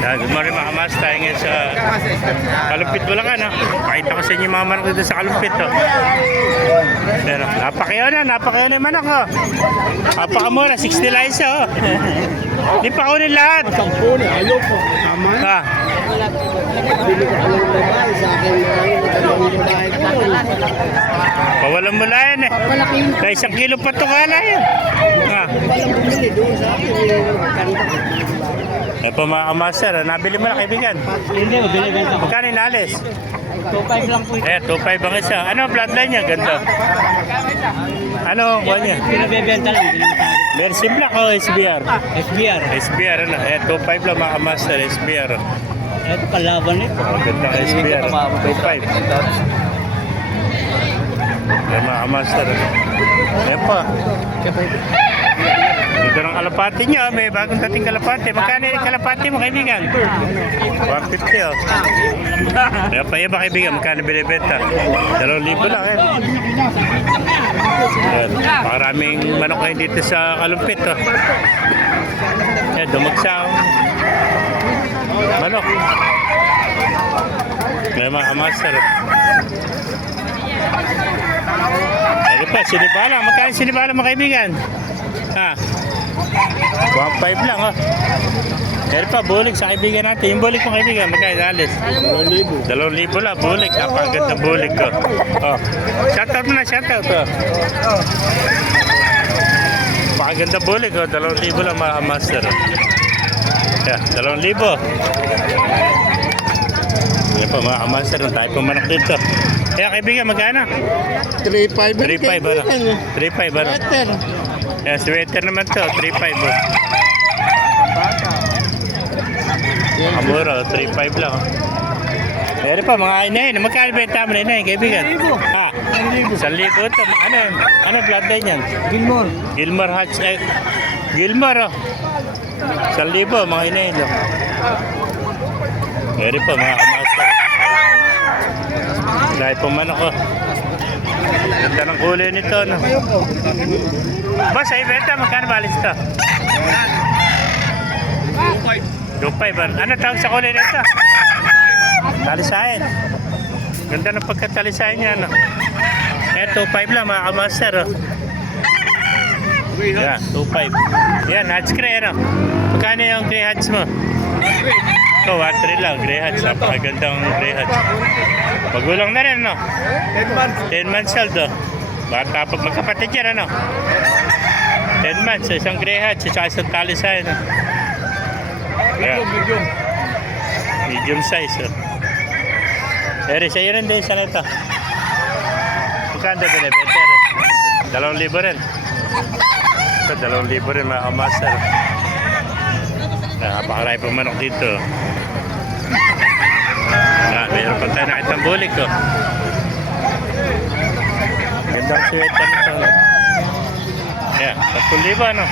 Good morning mga kamas, tayo ngayon sa Kalumpit, Bulacan. Pakita ko sa inyo yung mga manok dito sa Kalumpit. Pero napakayaw na yung manok. Napakamura, 60 lang isa. Hindi pa kunin lahat. Ayaw po. Tama. Pawalan mo lang yan eh. Kaya 1 kilo pa ito kala yan. Eh po mga kamaster, nabili mo na kaibigan? Hindi, binibenta ko. Magkano inalis? 2.5 lang po. 2.5 ang isa. Ano ang bloodline niya? Ganda. Ano ang kuha niya? Binibenta lang. Mercy Black o SBR? SBR. SBR ano? 2.5 lang mga kamaster, SBR. Ito kalaban nito. Ganda ang SBR. 2.5. Yan mga kamaster. Yan po. Dito ng kalapati niya, may bagong dating kalapati. Magkano yung kalapati mo kaibigan? 150 oh. Kaya pa iba kaibigan, magkano binibenta? 2,000 lang eh. Pakaraming manok ngayon dito sa Kalumpit oh. Yan, dumagsaw. Manok. Kaya mga kamaster. Ano pa, sinibala. Magkano sinibala mo kaibigan? Ha? 1.5 lang oh. Pero pa, bulik sa kaibigan natin. Yung bulik mo kaibigan, magkano alis? 2,000 lang, bulik. Napakaganda bulik ko. Oh. Shoutout mo na, shoutout oh. Napakaganda bulik oh. 2,000 lang mga master. Yeah, 2,000. Yan pa mga master, tayo pumanak dito. Kaya kaibigan, magkano? 3.5. 3.5 ano? 3.5 ano? Yan, sweater naman to, 3.5 oh. Kamura, 3.5 lang oh. Meron pa mga inahin, magkano benta mo na inahin kaibigan? 1,000 ito, ano yun? Ano bloodline yan? Gilmore Hatch, Gilmore oh. 1,000 mga inahin oh. Meron pa mga kamaster. Dahil pumanok oh. Ganda ng kulay nito no? Boss, ay benta, magkano balis ito? 2.5. Ano tawag sa kulay nito? Talisayan. Ganda ng pagkatalisayan niya no? 2.5 lang mga kamaster oh. Yan, 2.5. Yan, hatch gray ano? Magkano yung gray hatch mo? Ito, 1.3 lang, gray hatch. Napakagandang gray hatch. Magulang na rin, no? 10 months old, oh. Bata pa, magkapatid yan, ano? 10 months, isang gray hatch, isang talisayan, no? Yeah. Medium size, oh. Pero sa'yo rin din, sana ito. Magkanda binibenta rin? 2,000 rin. Ito, 2,000 rin, mga kamaster. Napakarami pang manok dito. Meron pa tayo nakitang bulik ko. Gandang sweater nito. Ayan, 10,000 ano.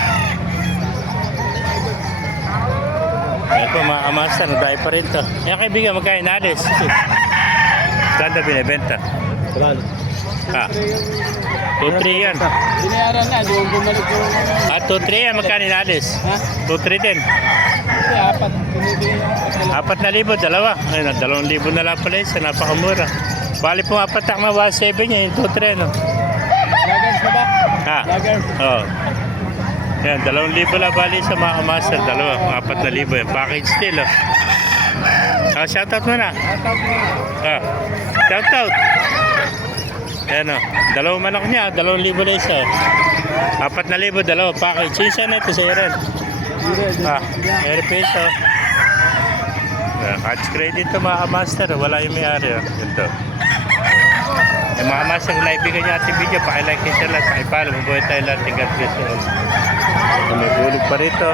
Ayan po mga kamaster, nadayo pa rin to. Ayan kaibigan, magkain nalis. Ganda binibenta. 2-3 yan. Binayaran na, doon bumalik yung... 2-3 yan, magkano inalis? 2-3 din. 4,000, dalawa. Ayun, 2,000 na lang pala isa, napakamura. Bali pong 4 takma, 1.7 niya, yung 2-3 no? Lagers na ba? Lagers. Oo. Yan, 2,000 lang bali sa mga kamaster, dalawa, 4,000 yan. Package deal oh. Shoutout mo na. Shoutout. Yan o, dalawang manok niya, 2,000 na isa. 4,000, dalawa, package. Isa na ito sa rin. Air peso. Hatch credit to mga master, wala yung may-ari. Ito. Yung mga master, kung naibigan niyo ating video, pakilike nyo sila, pakipalo, mabuhay tayo lahat. God bless you all. May bulig pa rito.